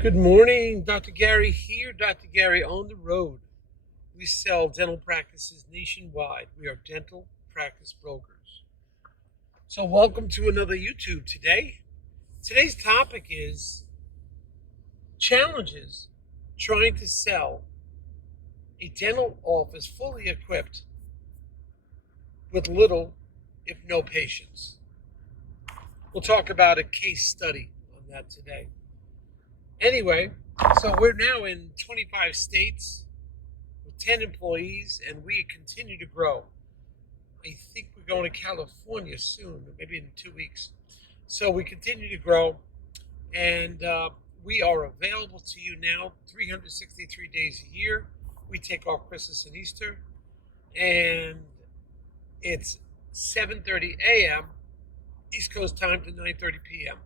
Good morning, Dr. Gary here, Dr. Gary on the road. We sell dental practices nationwide. We are dental practice brokers. So welcome to another YouTube today. Today's topic is challenges trying to sell a dental office fully equipped with little, if no patience. We'll talk about a case study on that today. Anyway, so we're now in 25 states with 10 employees, and we continue to grow. I think we're going to California soon, maybe in 2 weeks. So we continue to grow, and we are available to you now 363 days a year. We take off Christmas and Easter, and it's 7:30 a.m. East Coast time to 9:30 p.m.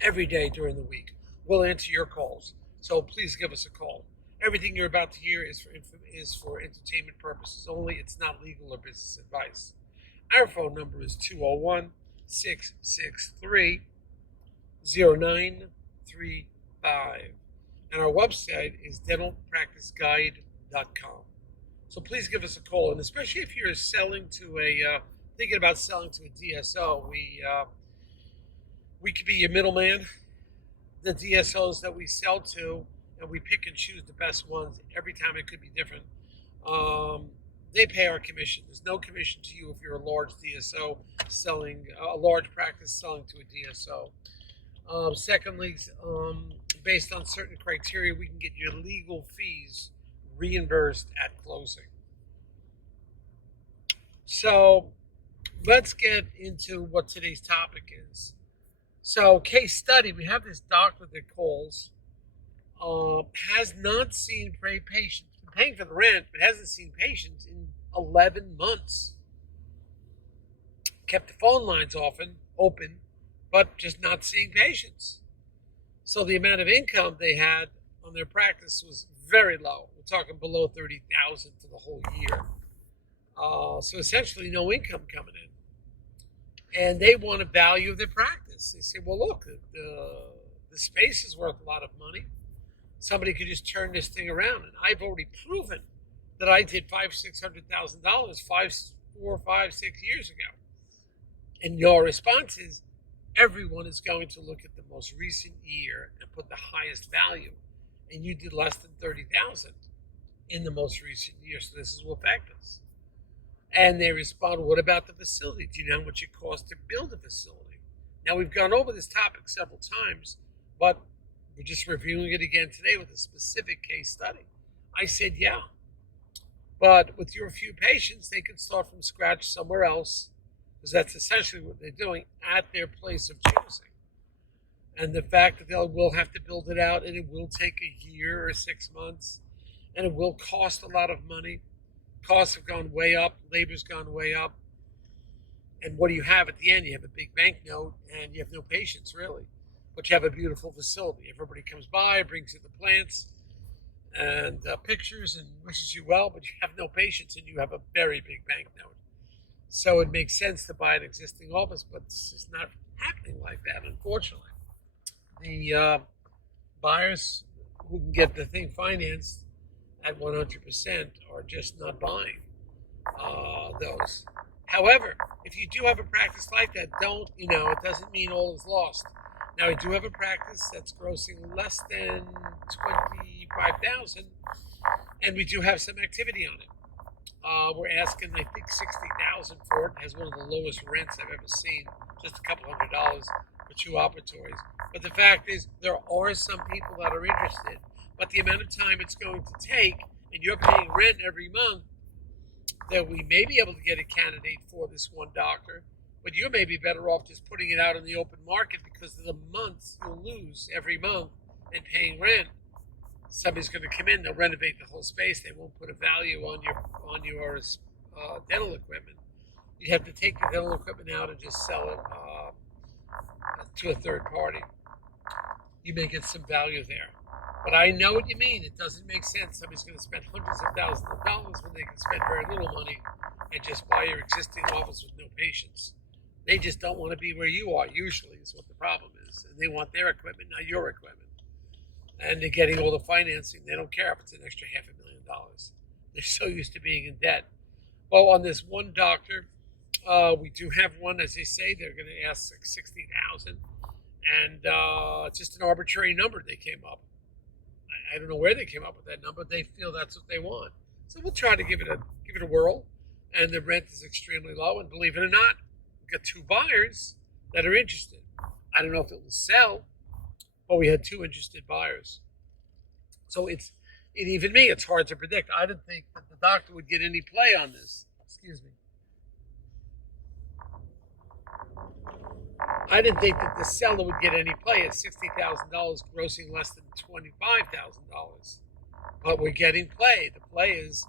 every day during the week. We'll answer your calls, so please give us a call. Everything you're about to hear is for entertainment purposes only. It's not legal or business advice. Our phone number is 201-663-0935. And our website is dentalpracticeguide.com. So please give us a call, and especially if you're thinking about selling to a DSO, we could be your middleman. The DSOs that we sell to, and we pick and choose the best ones. Every time it could be different. They pay our commission. There's no commission to you if you're a large DSO selling a large practice selling to a DSO. Secondly, based on certain criteria, we can get your legal fees reimbursed at closing. So let's get into what today's topic is. So, case study, we have this doctor that calls, has not seen patients, been paying for the rent, but hasn't seen patients in 11 months. Kept the phone lines open, but just not seeing patients. So the amount of income they had on their practice was very low. We're talking below $30,000 for the whole year. So essentially no income coming in. And they want a value of their practice. They say, well, look, the space is worth a lot of money. Somebody could just turn this thing around. And I've already proven that I did $500,000-$600,000 4, 5, 6 years ago. And your response is, everyone is going to look at the most recent year and put the highest value. And you did less than $30,000 in the most recent year. So this is what affects us. And they respond, what about the facility? Do you know how much it costs to build a facility? Now, we've gone over this topic several times, but we're just reviewing it again today with a specific case study. I said, yeah, but with your few patients, they can start from scratch somewhere else, because that's essentially what they're doing at their place of choosing. And the fact that they will have to build it out, and it will take a year or 6 months, and it will cost a lot of money. Costs have gone way up, labor's gone way up. And what do you have at the end? You have a big banknote and you have no patience, really. But you have a beautiful facility. Everybody comes by, brings you the plants and pictures and wishes you well, but you have no patience and you have a very big banknote. So it makes sense to buy an existing office, but it's just not happening like that, unfortunately. The buyers who can get the thing financed at 100% are just not buying those. However, if you do have a practice like that, it doesn't mean all is lost. Now, I do have a practice that's grossing less than $25,000, and we do have some activity on it. We're asking, I think, $60,000 for it. It has one of the lowest rents I've ever seen, just a couple $100 for 2 operatories. But the fact is, there are some people that are interested. But the amount of time it's going to take, and you're paying rent every month, that we may be able to get a candidate for this one doctor, but you may be better off just putting it out in the open market, because of the months you'll lose every month and paying rent. Somebody's going to come in, they'll renovate the whole space, they won't put a value on your dental equipment. You have to take the dental equipment out and just sell it to a third party. You may get some value there. But I know what you mean. It doesn't make sense. Somebody's going to spend hundreds of thousands of dollars when they can spend very little money and just buy your existing office with no patience. They just don't want to be where you are, usually, is what the problem is. And they want their equipment, not your equipment. and they're getting all the financing. They don't care if it's an extra $500,000. They're so used to being in debt. Well, on this one doctor, we do have one, as they say, they're going to ask like 60,000, and it's just an arbitrary number they came up. I don't know where they came up with that number. They feel that's what they want, so we'll try to give it a whirl. And the rent is extremely low, and believe it or not, we've got 2 buyers that are interested. I don't know if it will sell, but we had 2 interested buyers. So even me, it's hard to predict. I didn't think that the doctor would get any play on this. Excuse me. I didn't think that the seller would get any play at $60,000, grossing less than $25,000. But we're getting play. The play is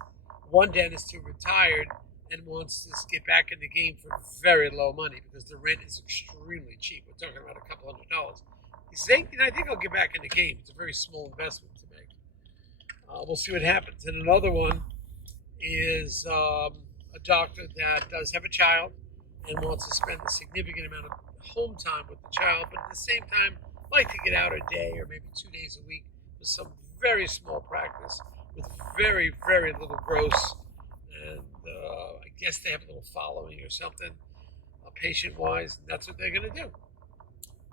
one dentist who retired and wants to get back in the game for very low money because the rent is extremely cheap. We're talking about a couple $100s. He says, I think I'll get back in the game. It's a very small investment to make. We'll see what happens. And another one is a doctor that does have a child and wants to spend a significant amount of home time with the child, but at the same time, like to get out a day or maybe 2 days a week with some very small practice with very, very little gross. And I guess they have a little following or something, patient-wise, and that's what they're going to do.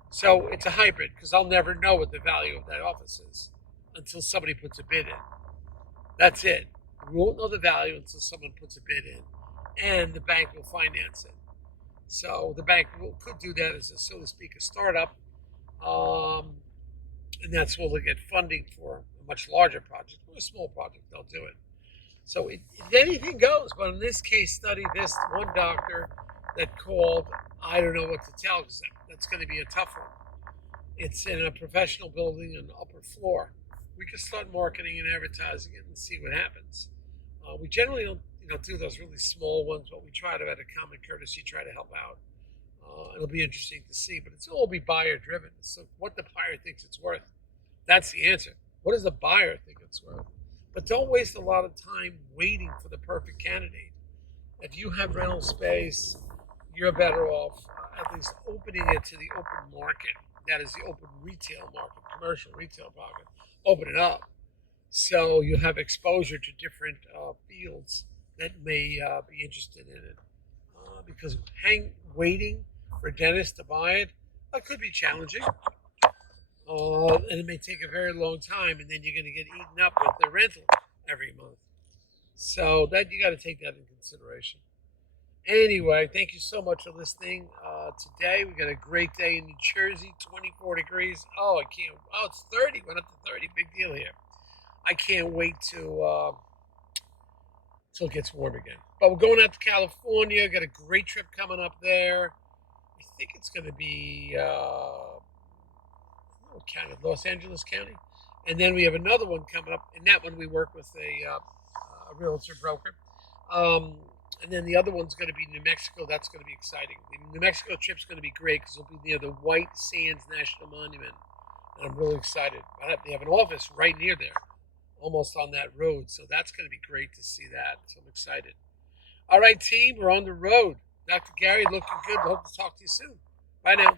So it's a hybrid because I'll never know what the value of that office is until somebody puts a bid in. That's it. We won't know the value until someone puts a bid in, and the bank will finance it. So the bank could do that as, so to speak, a startup, and that's where they'll get funding for a much larger project. For a small project, they'll do it. So anything goes. But in this case study, this one doctor that called, I don't know what to tell because that's going to be a tough one. It's in a professional building on the upper floor. We can start marketing and advertising it and see what happens. We generally don't do those really small ones, but we try to, out of common courtesy, try to help out. It'll be interesting to see, but it's all be buyer driven. So what the buyer thinks it's worth, that's the answer. What does the buyer think it's worth? But don't waste a lot of time waiting for the perfect candidate. If you have rental space, you're better off at least opening it to the open market. That is the open retail market, commercial retail market. Open it up so you have exposure to different fields that may be interested in it. Because waiting for dentists to buy it could be challenging. And it may take a very long time, and then you're going to get eaten up with the rental every month. So that you got to take that in consideration. Anyway, thank you so much for listening. Today we got a great day in New Jersey, 24 degrees. Oh, it's 30. Went up to 30. Big deal here. I can't wait till it gets warm again. But we're going out to California. Got a great trip coming up there. I think it's going to be county, Los Angeles County. And then we have another one coming up. And that one we work with a realtor broker. And then the other one's going to be New Mexico. That's going to be exciting. The New Mexico trip's going to be great because it'll be near the White Sands National Monument. And I'm really excited. They have an office right near there, almost on that road. So that's going to be great to see that. So I'm excited. All right, team, we're on the road. Dr. Gary, looking good. Hope to talk to you soon. Bye now.